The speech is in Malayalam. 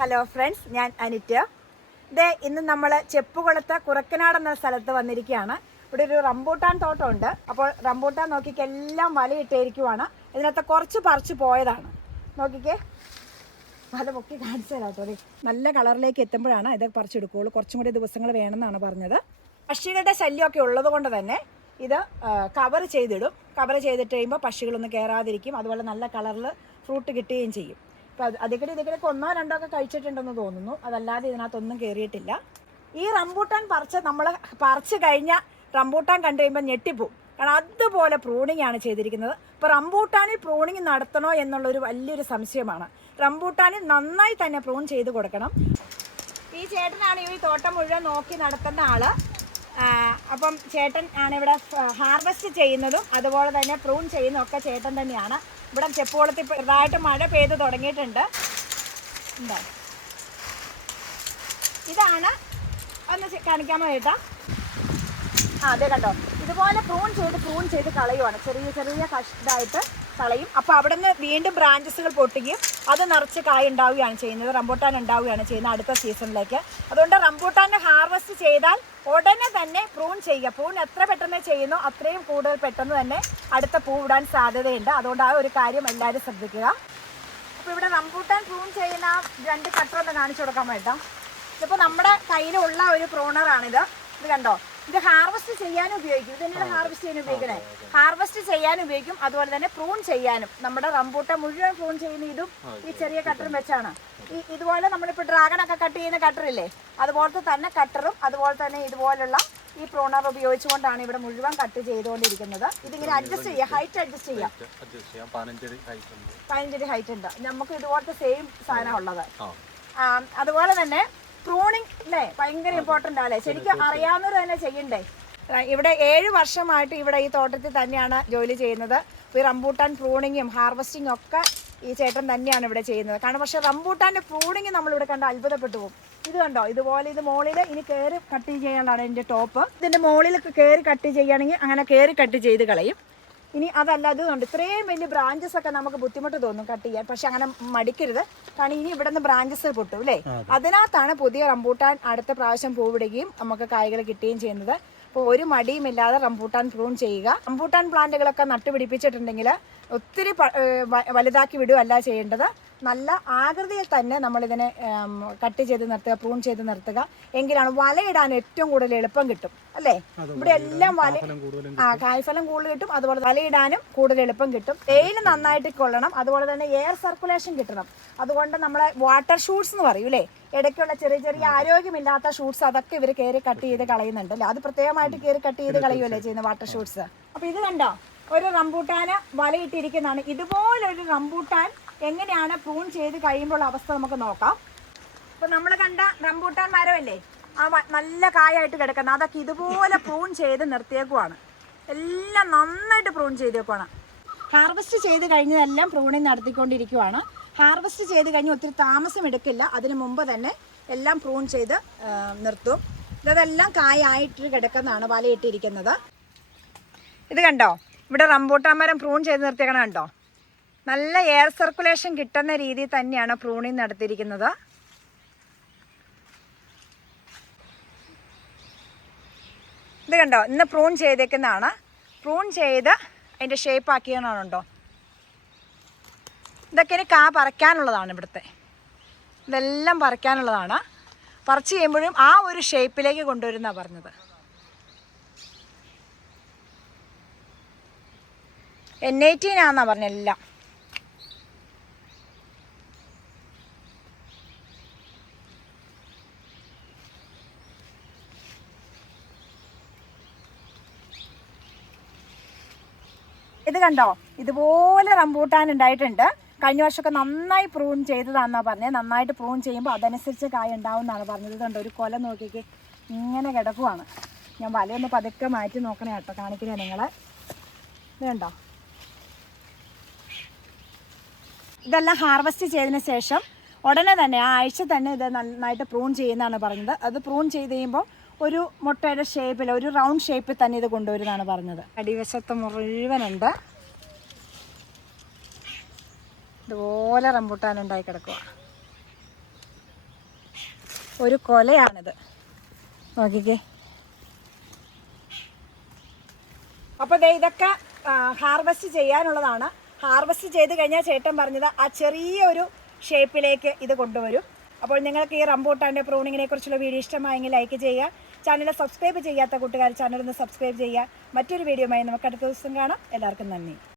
ഹലോ ഫ്രണ്ട്സ് ഞാൻ അനിറ്റ. ഇതേ ഇന്ന് നമ്മൾ ചെപ്പുകുളത്ത് കുറക്കനാട് എന്ന സ്ഥലത്ത് വന്നിരിക്കുകയാണ്. ഇവിടെ ഒരു റംബൂട്ടാൻ തോട്ടമുണ്ട്. അപ്പോൾ റംബൂട്ടാൻ നോക്കിക്ക് എല്ലാം വലയിട്ടിരിക്കുവാണ്. ഇതിനകത്ത് കുറച്ച് പറിച്ച് പോയതാണ്. നോക്കിക്കേ. വല പൊക്കി കാണിച്ചു തരാം നല്ല കളറിലേക്ക് എത്തുമ്പോഴാണ് ഇത് പറിച്ചെടുക്കുകയുള്ളൂ. കുറച്ചും കൂടി ദിവസങ്ങൾ വേണമെന്നാണ് പറഞ്ഞത്. പക്ഷികളുടെ ശല്യമൊക്കെ ഉള്ളത് കൊണ്ട് തന്നെ ഇത് കവർ ചെയ്തിടും. കവർ ചെയ്തിട്ട് കഴിയുമ്പോൾ പക്ഷികളൊന്നും കയറാതിരിക്കും. അതുപോലെ നല്ല കളറിൽ ഫ്രൂട്ട് കിട്ടുകയും ചെയ്യും. അതിക്കടി ഇതിക്കടി ഒന്നോ രണ്ടോ ഒക്കെ കഴിച്ചിട്ടുണ്ടെന്ന് തോന്നുന്നു. അതല്ലാതെ ഇതിനകത്തൊന്നും കയറിയിട്ടില്ല ഈ റംബൂട്ടാൻ പറിച്ച് നമ്മൾ പറിച്ച് കഴിഞ്ഞ റംബൂട്ടാൻ കണ്ടു കഴിയുമ്പോൾ ഞെട്ടിപ്പോവും. കാരണം അതുപോലെ പ്രൂണിംഗ് ആണ് ചെയ്തിരിക്കുന്നത്. ഇപ്പോൾ റംബൂട്ടാനിൽ പ്രൂണിംഗ് നടത്തണോ എന്നുള്ളൊരു വലിയൊരു സംശയമാണ്. റംബൂട്ടാനിൽ നന്നായി തന്നെ പ്രൂൺ ചെയ്ത് കൊടുക്കണം. ഈ ചേട്ടനാണ് ഈ തോട്ടം മുഴുവൻ നോക്കി നടത്തുന്ന ആൾ. അപ്പം ചേട്ടൻ ആണ് ഇവിടെ ഹാർവെസ്റ്റ് ചെയ്യുന്നതും അതുപോലെ തന്നെ പ്രൂൺ ചെയ്യുന്നതും ഒക്കെ ചേട്ടൻ തന്നെയാണ്. ഇവിടെ ചെപ്പോളത്തിൽ ചെറുതായിട്ട് മഴ പെയ്ത് തുടങ്ങിയിട്ടുണ്ട്. എന്താ ഇതാണ്. ഒന്ന് കാണിക്കാമോ ചേട്ടാ? ആ അതെ കണ്ടോ. ഇതുപോലെ പ്രൂൺ ചെയ്ത് പ്രൂൺ ചെയ്ത് കളയുവാണ്. ചെറിയ ചെറിയ കഷ്ടായിട്ട് കളയും അപ്പോൾ അവിടെ നിന്ന് വീണ്ടും ബ്രാഞ്ചസുകൾ പൊട്ടുകയും അത് നിറച്ച് കായ ഉണ്ടാവുകയാണ് ചെയ്യുന്നത്. റംബൂട്ടാൻ ഉണ്ടാവുകയാണ് ചെയ്യുന്നത് അടുത്ത സീസണിലേക്ക് അതുകൊണ്ട് റംബൂട്ടാൻ ഹാർവസ്റ്റ് ചെയ്താൽ ഉടനെ തന്നെ പ്രൂൺ ചെയ്യുക. പ്രൂൺ എത്ര പെട്ടെന്ന് ചെയ്യുന്നോ അത്രയും കൂടുതൽ പെട്ടെന്ന് തന്നെ അടുത്ത പൂ ഇടാൻ സാധ്യതയുണ്ട്. അതുകൊണ്ട് ആ ഒരു കാര്യം എല്ലാവരും ശ്രദ്ധിക്കുക. അപ്പോൾ ഇവിടെ റംബൂട്ടാൻ പ്രൂൺ ചെയ്യുന്ന രണ്ട് കട്ടർ ഒന്ന് കാണിച്ചു കൊടുക്കാൻ വേണ്ട. ഇതിപ്പോൾ നമ്മുടെ കയ്യിലുള്ള ഒരു പ്രൂണറാണിത് ഇത് കണ്ടോ? ഇത് ഹാർവെസ്റ്റ് ചെയ്യാനും ഉപയോഗിക്കും. ഇത് തന്നെയാണ് ഹാർവെസ്റ്റ് ചെയ്യാൻ ഉപയോഗിക്കണേ. ഹാർവെസ്റ്റ് ചെയ്യാനും ഉപയോഗിക്കും. അതുപോലെ തന്നെ പ്രൂൺ ചെയ്യാനും. നമ്മുടെ റംബൂട്ട മുഴുവൻ പ്രൂൺ ചെയ്യുന്ന ഇതും ഈ ചെറിയ കട്ടറും വെച്ചാണ്. ഈ ഇതുപോലെ നമ്മളിപ്പോൾ ഡ്രാഗൺ ഒക്കെ കട്ട് ചെയ്യുന്ന കട്ടറില്ലേ അതുപോലത്തെ തന്നെ കട്ടറും അതുപോലെ തന്നെ ഇതുപോലുള്ള ഈ പ്രൂണർ ഉപയോഗിച്ചുകൊണ്ടാണ് ഇവിടെ മുഴുവൻ കട്ട് ചെയ്തുകൊണ്ടിരിക്കുന്നത്. ഇതിങ്ങനെ അഡ്ജസ്റ്റ് ചെയ്യുക ഹൈറ്റ് അഡ്ജസ്റ്റ് ചെയ്യാം. പതിനഞ്ചടി ഹൈറ്റ് ഉണ്ട്. നമുക്ക് ഇതുപോലത്തെ സെയിം സാധനം ഉള്ളത്. അതുപോലെ തന്നെ പ്രൂണിങ് അല്ലേ? ഭയങ്കര ഇമ്പോർട്ടന്റ് ആണ് ശരിക്കും അറിയാവുന്നവർ തന്നെ ചെയ്യണ്ടേ? ഇവിടെ ഏഴ് വർഷമായിട്ട് ഇവിടെ ഈ തോട്ടത്തിൽ തന്നെയാണ് ജോലി ചെയ്യുന്നത്. ഈ റംബൂട്ടാൻ പ്രൂണിങ്ങും ഹാർവസ്റ്റിങ്ങും ഒക്കെ ഈ ചേട്ടൻ തന്നെയാണ് ഇവിടെ ചെയ്യുന്നത്. കാരണം പക്ഷേ റംബൂട്ടാന്റെ പ്രൂണിങ് നമ്മളിവിടെ കണ്ട് അത്ഭുതപ്പെട്ടു പോകും. ഇത് കണ്ടോ? ഇതുപോലെ ഇത് മുകളിൽ ഇനി കയറി കട്ട് ചെയ്യാനുള്ളതാണ് ഇതിന്റെ ടോപ്പ്. ഇതിന്റെ മുകളിൽ കയറി കട്ട് ചെയ്യുകയാണെങ്കിൽ അങ്ങനെ കയറി കട്ട് ചെയ്ത് കളയും. ഇനി അതല്ല അത് കൊണ്ട് ഇത്രയും വലിയ ബ്രാഞ്ചസ് ഒക്കെ നമുക്ക് ബുദ്ധിമുട്ട് തോന്നും കട്ട് ചെയ്യാൻ. പക്ഷെ അങ്ങനെ മടിക്കരുത്. കാരണം ഇനി ഇവിടെ നിന്ന് ബ്രാഞ്ചസ് പൊട്ടും അല്ലേ അതിനകത്താണ് പുതിയ റംബൂട്ടാൻ അടുത്ത പ്രാവശ്യം പൂവിടുകയും നമുക്ക് കായ്കൾ കിട്ടുകയും ചെയ്യുന്നത്. അപ്പോൾ ഒരു മടിയും ഇല്ലാതെ റംബൂട്ടാൻ പ്രൂൺ ചെയ്യുക. റംബൂട്ടാൻ പ്ലാന്റുകളൊക്കെ നട്ടുപിടിപ്പിച്ചിട്ടുണ്ടെങ്കിൽ ഒത്തിരി വലുതാക്കി വിടുകയല്ല ചെയ്യേണ്ടത്. നല്ല ആകൃതിയിൽ തന്നെ നമ്മളിതിനെ കട്ട് ചെയ്ത് നിർത്തുക പ്രൂൺ ചെയ്ത് നിർത്തുക. എങ്കിലാണ് വലയിടാൻ ഏറ്റവും കൂടുതൽ എളുപ്പം കിട്ടും അല്ലേ? ഇവിടെ എല്ലാം വല ആ കായ്ഫലം കൂടുതൽ കിട്ടും അതുപോലെ വലയിടാനും കൂടുതൽ എളുപ്പം കിട്ടും. വെയിൽ നന്നായിട്ട് കൊള്ളണം അതുപോലെ തന്നെ എയർ സർക്കുലേഷൻ കിട്ടണം. അതുകൊണ്ട് നമ്മളെ വാട്ടർ ഷൂട്ട്സ് എന്ന് പറയും അല്ലേ ഇടയ്ക്കുള്ള ചെറിയ ചെറിയ ആരോഗ്യമില്ലാത്ത ഷൂട്ട്സ് അതൊക്കെ ഇവർ കയറി കട്ട് ചെയ്ത് കളയുന്നുണ്ട് അല്ലേ? അത് പ്രത്യേകമായിട്ട് കയറി കട്ട് ചെയ്ത് കളയുമല്ലേ ചെയ്യുന്ന വാട്ടർ ഷൂട്ട്സ് അപ്പൊ ഇത് കണ്ടോ? ഒരു റംബൂട്ടാന് വലയിട്ടിരിക്കുന്നതാണ്. ഇതുപോലൊരു റംബൂട്ടാൻ എങ്ങനെയാണ് പ്രൂൺ ചെയ്ത് കഴിയുമ്പോൾ അവസ്ഥ നമുക്ക് നോക്കാം. ഇപ്പം നമ്മൾ കണ്ട റംബൂട്ടാൻ മരമല്ലേ ആ നല്ല കായായിട്ട് കിടക്കുന്ന അതൊക്കെ ഇതുപോലെ പ്രൂൺ ചെയ്ത് നിർത്തിയേക്കുവാണ്. എല്ലാം നന്നായിട്ട് പ്രൂൺ ചെയ്തേക്കുവാണ്. ഹാർവെസ്റ്റ് ചെയ്ത് കഴിഞ്ഞതെല്ലാം പ്രൂണിങ് നടത്തിക്കൊണ്ടിരിക്കുവാണ്. ഹാർവെസ്റ്റ് ചെയ്ത് കഴിഞ്ഞ് ഒത്തിരി താമസം എടുക്കില്ല. അതിന് മുമ്പ് തന്നെ എല്ലാം പ്രൂൺ ചെയ്ത് നിർത്തും. ഇതെല്ലാം കായായിട്ട് കിടക്കുന്നതാണ് വലയിട്ടിരിക്കുന്നത്. ഇത് കണ്ടോ? ഇവിടെ റംബൂട്ടാൻ മരം പ്രൂൺ ചെയ്ത് നിർത്തിയേക്കണം കണ്ടോ? നല്ല എയർ സർക്കുലേഷൻ കിട്ടുന്ന രീതിയിൽ തന്നെയാണ് പ്രൂണിങ് നടത്തിയിരിക്കുന്നത്. ഇത് കണ്ടോ? ഇന്ന് പ്രൂൺ ചെയ്തേക്കുന്നതാണ്. പ്രൂൺ ചെയ്ത് അതിന്റെ ഷേപ്പ് ആക്കിയതാണുണ്ടോ? ഇതൊക്കെ ഇനി കാ പറിക്കാനുള്ളതാണ് ഇവിടുത്തെ. ഇതെല്ലാം പറിക്കാനുള്ളതാണ്. പറിച്ച് ചെയ്യുമ്പോഴും ആ ഒരു ഷേപ്പിലേക്ക് കൊണ്ടുവരുന്ന പറഞ്ഞത്. എൻ എയ്റ്റീനാന്നാ പറഞ്ഞ ഇത് കണ്ടോ? ഇതുപോലെ റംബൂട്ടാൻ ഉണ്ടായിട്ടുണ്ട്. കഴിഞ്ഞ വർഷമൊക്കെ നന്നായി പ്രൂൺ ചെയ്തതാണെന്നാണ് പറഞ്ഞത് നന്നായിട്ട് പ്രൂൺ ചെയ്യുമ്പോൾ അതനുസരിച്ച് കായ ഉണ്ടാവും എന്നാണ് പറഞ്ഞത് കണ്ടോ? ഒരു കൊല നോക്കിക്ക്. ഇങ്ങനെ കിടക്കുവാണ്. ഞാൻ വലയൊന്ന് പതുക്കെ മാറ്റി നോക്കണേ കേട്ടോ. കാണിക്കുന്നത് നിങ്ങളെ. ഇത് കണ്ടോ? ഇതെല്ലാം ഹാർവെസ്റ്റ് ചെയ്തതിന് ശേഷം ഉടനെ തന്നെ ആ ആഴ്ച തന്നെ ഇത് നന്നായിട്ട് പ്രൂൺ ചെയ്യുന്നതാണ് പറഞ്ഞത്. അത് പ്രൂൺ ചെയ്ത് കഴിയുമ്പോൾ ഒരു മുട്ടയുടെ ഷേപ്പിൽ ഒരു റൗണ്ട് ഷേപ്പിൽ തന്നെ ഇത് കൊണ്ടുവരുന്നതാണ് പറഞ്ഞത്. അടിവശത്ത് മുഴുവനുണ്ട്. ഇതുപോലെ റംബൂട്ടാൻ ഉണ്ടായി കിടക്കുക ഒരു കൊലയാണിത്. നോക്കിക്കേ. അപ്പോൾ ഇതൊക്കെ ഹാർവെസ്റ്റ് ചെയ്യാനുള്ളതാണ്. ഹാർവെസ്റ്റ് ചെയ്ത് കഴിഞ്ഞാൽ ചേട്ടൻ പറഞ്ഞത് ആ ചെറിയൊരു ഷേപ്പിലേക്ക് ഇത് കൊണ്ടുവരും. അപ്പോൾ നിങ്ങൾക്ക് ഈ റംബൂട്ടാന്റെ പ്രൂണിങ്ങിനെ കുറിച്ചുള്ള വീഡിയോ ഇഷ്ടമായെങ്കിൽ ലൈക്ക് ചെയ്യുക. ചാനൽ സബ്സ്ക്രൈബ് ചെയ്യാത്ത കൂട്ടുകാർ ചാനൽ ഒന്ന് സബ്സ്ക്രൈബ് ചെയ്യുക. മറ്റൊരു വീഡിയോയുമായി നമുക്ക് അടുത്ത ദിവസം കാണാം. എല്ലാവർക്കും നന്ദി.